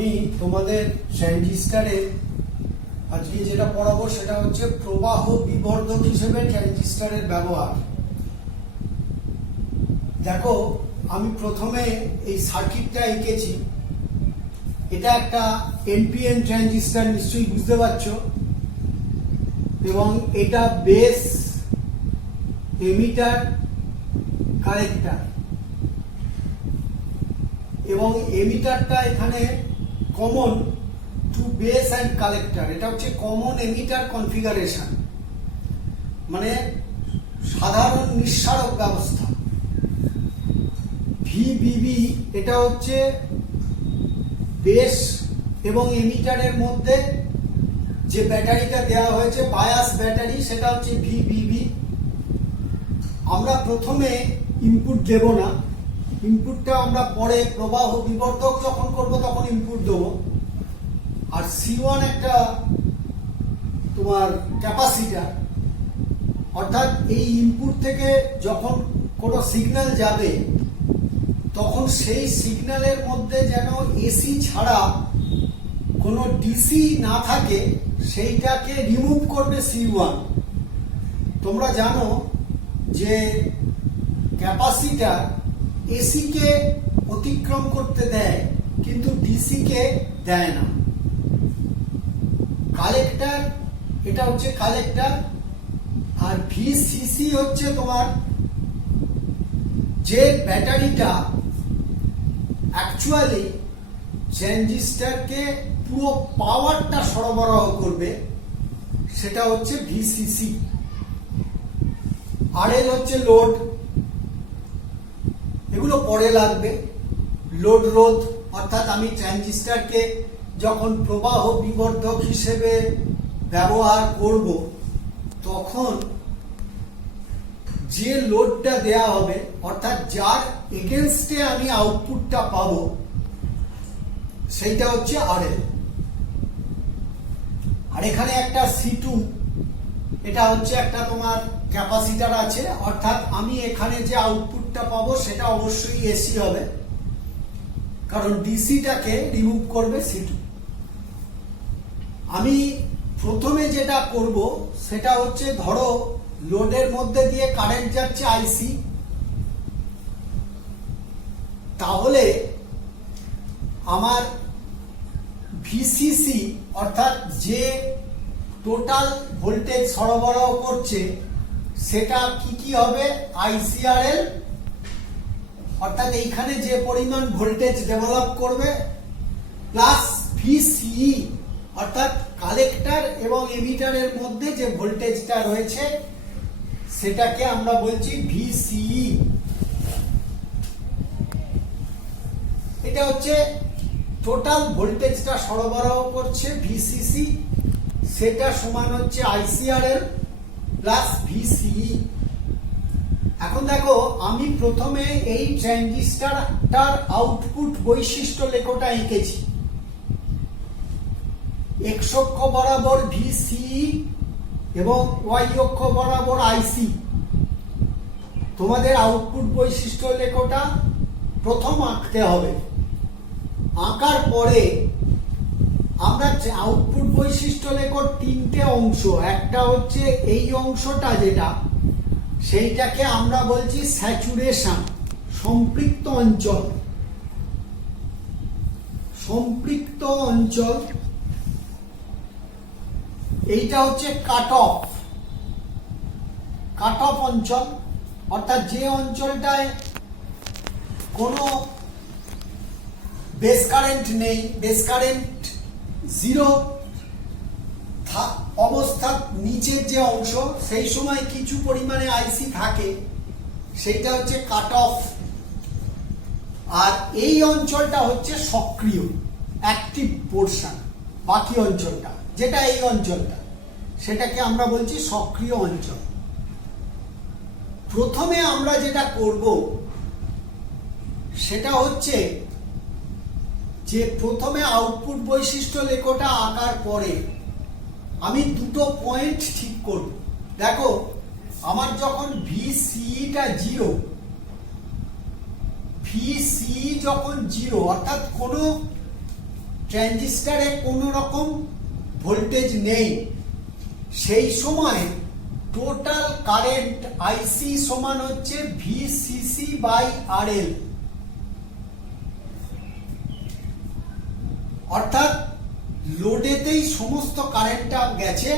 আমি তোমাদের ট্রানজিস্টরে আজকে যেটা পড়াবো সেটা হচ্ছে প্রবাহ বিবর্ধক হিসেবে ট্রানজিস্টরের ব্যবহার। দেখো, আমি প্রথমে এই সার্কিটটা এঁকেছি। এটা একটা এনপিএন ট্রানজিস্টর, নিশ্চয়ই বুঝতে পারছো, এবং এটা বেস, এমিটার, কালেক্টর, এবং এমিটারটা এখানে common to base and collector. এটা হচ্ছে কমন এমিটার কনফিগারেশন, মানে সাধারণ নিঃসারক ব্যবস্থা। ভিবিবি এটা হচ্ছে বেস এবং এমিটারের মধ্যে যে ব্যাটারিটা দেওয়া হয়েছে, বায়াস ব্যাটারি, সেটা হচ্ছে ভিবিবি। আমরা প্রথমে ইনপুট দেব না, ইনপুটটা আমরা পরে প্রবাহ বিবর্ধক যখন করব তখন ইনপুট দেবো। আর C1 একটা তোমার ক্যাপাসিটার, অর্থাৎ এই ইনপুট থেকে যখন কোনো সিগন্যাল যাবে তখন সেই সিগন্যালের মধ্যে যেন এসি ছাড়া কোনো ডিসি না থাকে সেইটাকে রিমুভ করবে C1। তোমরা জানো যে ক্যাপাসিটার এসিকে অতিক্রম করতে দেয় কিন্তু ডিসিকে দেয় না। কালেক্টর, এটা হচ্ছে কালেক্টর। আর ভিসিসি হচ্ছে তোমার যে ব্যাটারিটা অ্যাকচুয়ালি ট্রানজিস্টরকে পুরো পাওয়ারটা সরবরাহ করবে, সেটা হচ্ছে ভিসিসি। আরএল হচ্ছে লোড, এগুলো পরে লাগবে। লোড রোধ, অর্থাৎ আমি ট্রানজিস্টরকে যখন প্রবাহ বিবর্ধক হিসেবে ব্যবহার করব তখন যে লোডটা দেয়া হবে, অর্থাৎ যার এগেনস্টে আমি আউটপুটটা পাবো, সেইটা হচ্ছে আরএল। আর এখানে একটা C2, এটা হচ্ছে একটা তোমার ক্যাপাসিটার আছে, অর্থাৎ আমি এখানে যে আউটপুটটা পাবো সেটা অবশ্যই এসি হবে, কারণ ডিসিটাকে রিমুভ করবে C2। আমি প্রথমে যেটা করব সেটা হচ্ছে, ধরো লোডের মধ্যে দিয়ে কারেন্ট যাচ্ছে আইসি, তাহলে আমার ভিসিসি অর্থাৎ যে টোটাল ভোল্টেজ সরবরাহ করছে সেটা কি কি হবে, আইসিআরএল, অর্থাৎ এইখানে যে পরিমাণ ভোল্টেজ ডেভেলপ করবে, প্লাস ভিসিই অর্থাৎ কালেক্টর এবং এমিটারের মধ্যে যে ভোল্টেজটা রয়েছে সেটাকে আমরা বলছি ভিসিই। এটা হচ্ছে টোটাল ভোল্টেজটা সরবরাহ করছে ভিসিসি, সেটা সমান হচ্ছে আইসিআরএল প্লাস ভিসিই। এখন দেখো, আমি প্রথমে এই ট্রানজিস্টরটার আউটপুট বৈশিষ্ট্য লেখাটা এঁকেছি। এক্স অক্ষ বরাবর ভিসিই এবং ওয়াই অক্ষ বরাবর আইসি। তোমাদের আউটপুট বৈশিষ্ট্য লেখাটা প্রথম আঁকতে হবে। আঁকার পরে আমরা আউটপুট বৈশিষ্ট্য লেখার তিনটে অংশ, একটা হচ্ছে এই অংশটা যেটা, সেইটাকে আমরা বলছি স্যাচুরেশন, সম্পৃক্ত অঞ্চল। সম্পৃক্ত অঞ্চল, এইটা হচ্ছে কাট অফ, কাট অফ অঞ্চল, অর্থাৎ যে অঞ্চলটায় কোনো বেস কারেন্ট নেই, বেস কারেন্ট জিরো অবস্থার নিচের যে অংশ, সেই সময় কিছু পরিমাণে আইসি থাকে, সেইটা হচ্ছে কাট অফ। আর এই অঞ্চলটা হচ্ছে সক্রিয়, অ্যাক্টিভ পোর্শন। বাকি অঞ্চলটা যেটা এই অঞ্চলটা, সেটাকে আমরা বলছি সক্রিয় অঞ্চল। প্রথমে আমরা যেটা করব সেটা হচ্ছে যে প্রথমে আউটপুট বৈশিষ্ট্য লেখাটা আঁকার পরে আমি দুটো পয়েন্ট ঠিক করব। দেখো, আমার যখন ভিসিইটা জিরো, ভিসিই যখন জিরো অর্থাৎ কোনো ট্রানজিস্টরে কোনো রকম ভোল্টেজ নেই, সেই সময় টোটাল কারেন্ট আইসি সমান হচ্ছে ভিসিসি বাই আরএল। অর্থাৎ লোডেতেই সমস্ত কারেন্টটা গেছে,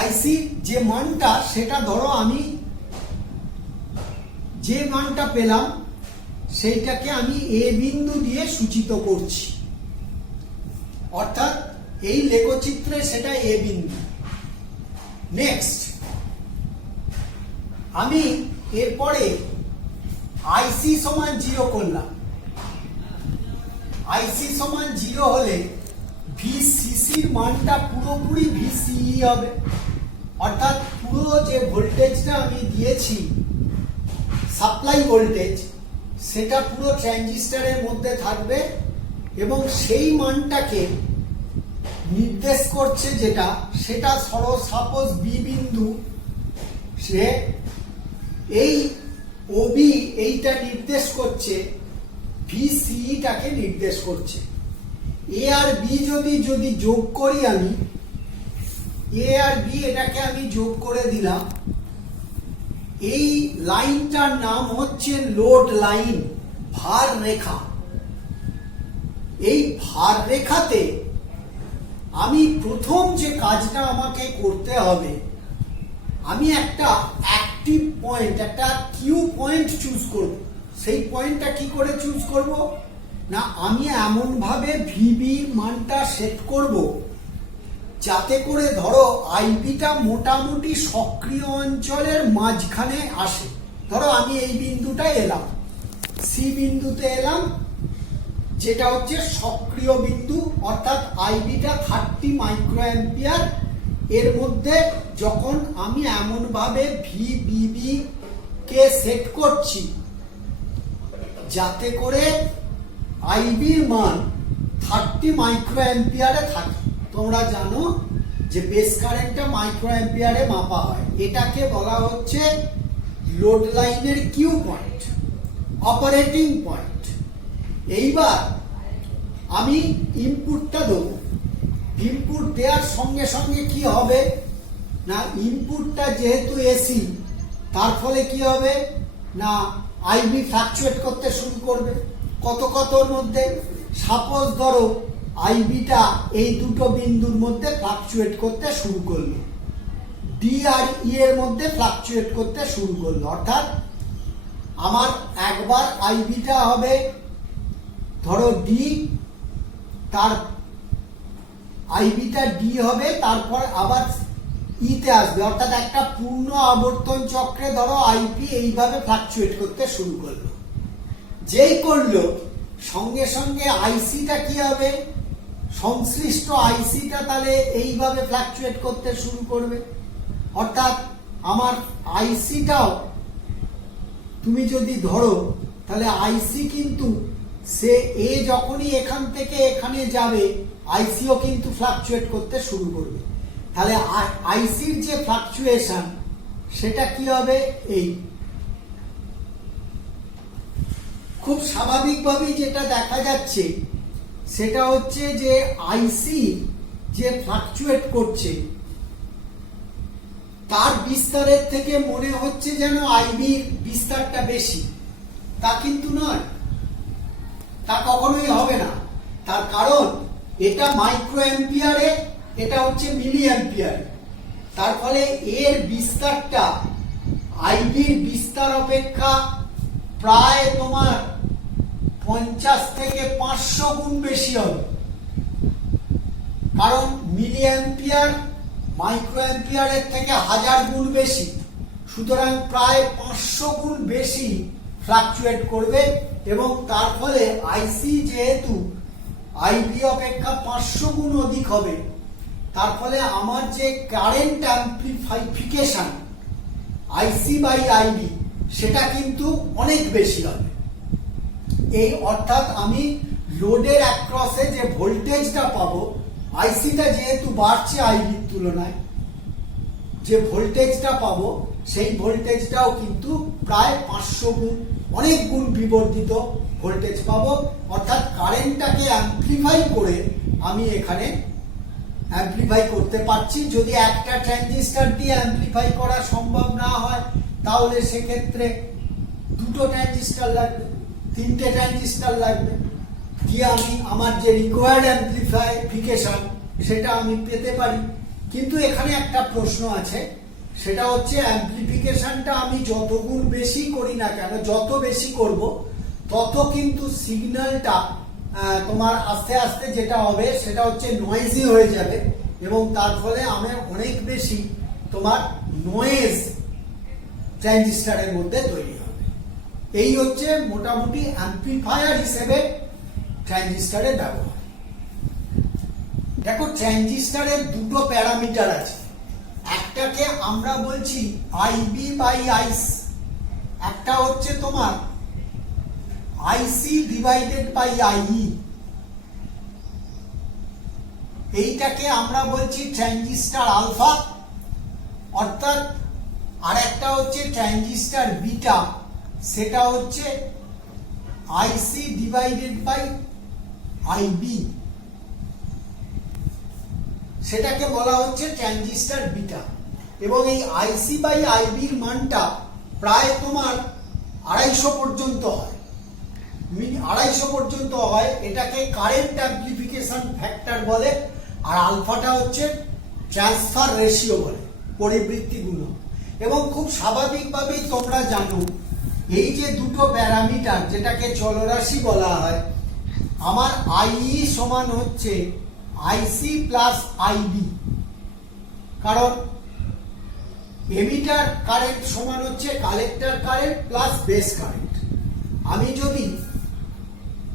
আইসি যে মানটা সেটা ধরো আমি যে মানটা পেলাম সেইটাকে আমি এ বিন্দু দিয়ে সূচিত করছি, অর্থাৎ এই লেখচিত্রে সেটা এ বিন্দু। নেক্সট আমি এরপরে আইসি সমান 0 করলাম। আইসি সমান 0 হলে ভিসিসির মানটা পুরোপুরি ভিসিই হবে, অর্থাৎ পুরো যে ভোল্টেজটা আমি দিয়েছি সাপ্লাই ভোল্টেজ সেটা পুরো ট্রানজিস্টরের মধ্যে থাকবে এবং সেই মানটাকে নির্দেশ করছে যেটা সেটা সাপোজ বি বিন্দু, সে এই ওবি এইটা নির্দেশ করছে, ভিসিইটাকে নির্দেশ করছে। এ আর বি যদি যোগ করি আমি, এ আর বি এটাকে আমি যোগ করে দিলাম, এই লাইনটার নাম হচ্ছে লোড লাইন, ভার রেখা। এই ভার রেখাতে আমি প্রথম যে কাজটা আমাকে করতে হবে, আমি একটা অ্যাক্টিভ পয়েন্ট, একটা কিউ পয়েন্ট চুজ করব। সেই পয়েন্টটা কি করে চুজ করব না, আমি এমন ভাবে ভিবি মানটা সেট করব যাতে করে ধরো আইবিটা মোটামুটি সক্রিয় অঞ্চলের মাঝখানে আসে। ধরো আমি এই বিন্দুটায় এলাম, সি বিন্দুতে এলাম, যেটা হচ্ছে সক্রিয় বিন্দু, অর্থাৎ আইবিটা 30 মাইক্রো অ্যাম্পিয়ার। এর মধ্যে যখন আমি এমন ভাবে ভিবিবি কে সেট করছি যাতে করে আইবির মান 30 মাইক্রো অ্যাম্পিয়ারে থাকে। তোমরা জানো যে বেস কারেন্টটা মাইক্রো অ্যাম্পিয়ারে মাপা হয়, এটাকে বলা হচ্ছে লোড লাইনের কিউ পয়েন্ট, অপারেটিং পয়েন্ট। এইবার আমি ইনপুটটা দেবো, ইনপুট দেওয়ার সঙ্গে সঙ্গে কি হবে না, ইনপুটটা যেহেতু এসি তার ফলে কি হবে না, আইবি ফ্লাকচুয়েট করতে শুরু করবে। কতর মধ্যে, সাপোজ ধরো আইবিটা এই দুটো বিন্দুর মধ্যে ফ্লাকচুয়েট করতে শুরু করলো, ডি আর ই এর মধ্যে ফ্লাকচুয়েট করতে শুরু করলো। অর্থাৎ আমার একবার আইবিটা হবে ধরো ডি, তার আইবিটা ডি হবে, তারপর আবার ইতে আসবে, অর্থাৎ একটা পূর্ণ আবর্তন চক্রে ধরো আইপি এইভাবে ফ্লাকচুয়েট করতে শুরু করলো। যেই করলো সঙ্গে সঙ্গে আইসিটা কি হবে, সংশ্লিষ্ট আইসিটা তাহলে এইভাবে ফ্লাকচুয়েট করতে শুরু করবে। অর্থাৎ আমার আইসিটাও তুমি যদি ধরো তাহলে আইসি কিন্তু সে এ যখনই এখান থেকে এখানে যাবে আইসিও কিন্তু ফ্লাকচুয়েট করতে শুরু করবে। তাহলে আইসির যে ফ্লাকচুয়েশন সেটা কি হবে, এই খুব স্বাভাবিকভাবেই যেটা দেখা যাচ্ছে সেটা হচ্ছে যে আইসি যে ফ্লাকচুয়েট করছে তার বিস্তারের থেকে মনে হচ্ছে যেন আইবির বিস্তারটা বেশি, তা কিন্তু নয়, তা কখনোই হবে না। তার কারণ এটা মাইক্রো অ্যাম্পিয়ারে, এটা হচ্ছে মিলি অ্যাম্পিয়ারে, তার ফলে এর বিস্তারটা আইবির বিস্তার অপেক্ষা প্রায় তোমার 50 থেকে 500 গুণ বেশি হবে। কারণ মিলি অ্যাম্পিয়ার মাইক্রো অ্যাম্পিয়ারের থেকে 1000 গুণ বেশি, সুতরাং প্রায় 500 গুণ বেশি ফ্লাকচুয়েট করবে এবং তার ফলে আইসি যেহেতু আইবি অপেক্ষা 500 গুণ অধিক হবে, তার ফলে আমার যে current amplification IC by IB সেটা কিন্তু অনেক বেশি হবে। এই অর্থাৎ আমি লোডের অ্যাক্রসে যে ভোল্টেজটা পাবো, আইসিটা যেহেতু বাড়ছে আইবির তুলনায়, যে ভোল্টেজটা পাবো সেই ভোল্টেজটাও কিন্তু প্রায় 500 গুণ, অনেক গুণ বিবর্ধিত ভোল্টেজ পাবো। অর্থাৎ কারেন্টটাকে অ্যাম্প্লিফাই করে আমি এখানে অ্যাম্প্লিফাই করতে পারছি। যদি একটা ট্রানজিস্টর দিয়ে অ্যাম্প্লিফাই করা সম্ভব না হয়, তাহলে সেক্ষেত্রে দুটো ট্রানজিস্টর লাগবে, তিনটে ট্রানজিস্টর লাগবে, দিয়ে আমি আমার যে রিকোয়ার্ড অ্যাম্প্লিফিকেশন সেটা আমি পেতে পারি। কিন্তু এখানে একটা প্রশ্ন আছে, সেটা হচ্ছে অ্যাম্প্লিফিকেশনটা আমি যত গুণ বেশি করি না কেন, যত বেশি করব তত কিন্তু সিগন্যালটা তোমার আস্তে আস্তে যেটা হবে সেটা হচ্ছে নয়েজি হয়ে যাবে, এবং তার ফলে আমার অনেক বেশি তোমার নয়েজ ট্রানজিস্টরের মধ্যে তৈরি হবে। এই হচ্ছে মোটামুটি অ্যাম্প্লিফায়ার হিসেবে ট্রানজিস্টরের ব্যবহার। দেখো, ট্রানজিস্টরের দুটো প্যারামিটার আছে। একটাকে আমরা বলছি আইবি বাই আইসি, একটা হচ্ছে তোমার আইসি ডিভাইডেড বাই আইই, এইটাকে আমরা বলছি ট্রানজিস্টর আলফা। অর্থাৎ আর একটা হচ্ছে ট্রানজিস্টর বিটা, সেটা হচ্ছে আইসি ডিভাইডেড বাই আইবি, সেটাকে বলা হচ্ছে ট্রানজিস্টর বিটা। এবং এই আইসি বাই আইবির মানটা প্রায় তোমার 250 পর্যন্ত হয়, 250 পর্যন্ত হয়। এটাকে কারেন্ট অ্যাম্প্লিফিকেশন ফ্যাক্টর বলে, আর আলফাটা হচ্ছে ট্রান্সফার রেশিও বলে, পরিবৃত্তি গুণক। এবং খুব স্বাভাবিকভাবেই তোমরা জানো, এই যে দুটো প্যারামিটার যেটাকে চলরাশি বলা হয়, আমার আইই সমান হচ্ছে আইসি প্লাস আইবি, কারণ এমিটার কারেন্ট সমান হচ্ছে collector current plus base current. আমি যদি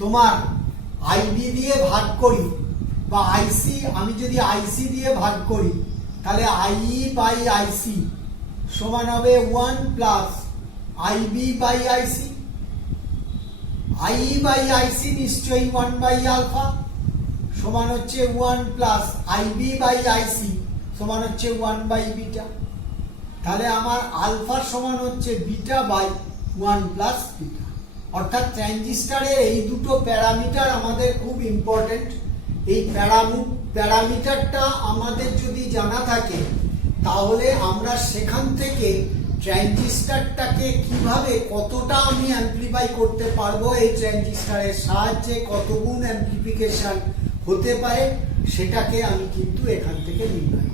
তোমার আইবি দিয়ে ভাগ করি বা আইসি, আমি যদি আইসি দিয়ে ভাগ করি, তাহলে আইই বাই আইসি সমান হবে 1 plus IB by IC. IE by IC নিশ্চয়ই 1 বাই আলফা সমান হচ্ছে 1 প্লাস আইবি বাই আইসি সমান হচ্ছে 1 বাই বিটা। তাহলে আমার আলফা সমান হচ্ছে বিটা বাই 1 প্লাস বিটা। অর্থাৎ ট্রানজিস্টরের এই দুটো প্যারামিটার আমাদের খুব ইম্পর্টেন্ট। এই প্যারামিটারটা আমাদের যদি জানা থাকে, তাহলে আমরা সেখান থেকে ট্রানজিস্টরটাকে কিভাবে, কতটা আমি অ্যাম্প্লিফাই করতে পারবো, এই ট্রানজিস্টরের সাহায্যে কত গুণ অ্যাম্প্লিফিকেশন হতে পারে, সেটাকে আমি কিন্তু এখান থেকে নির্ণয়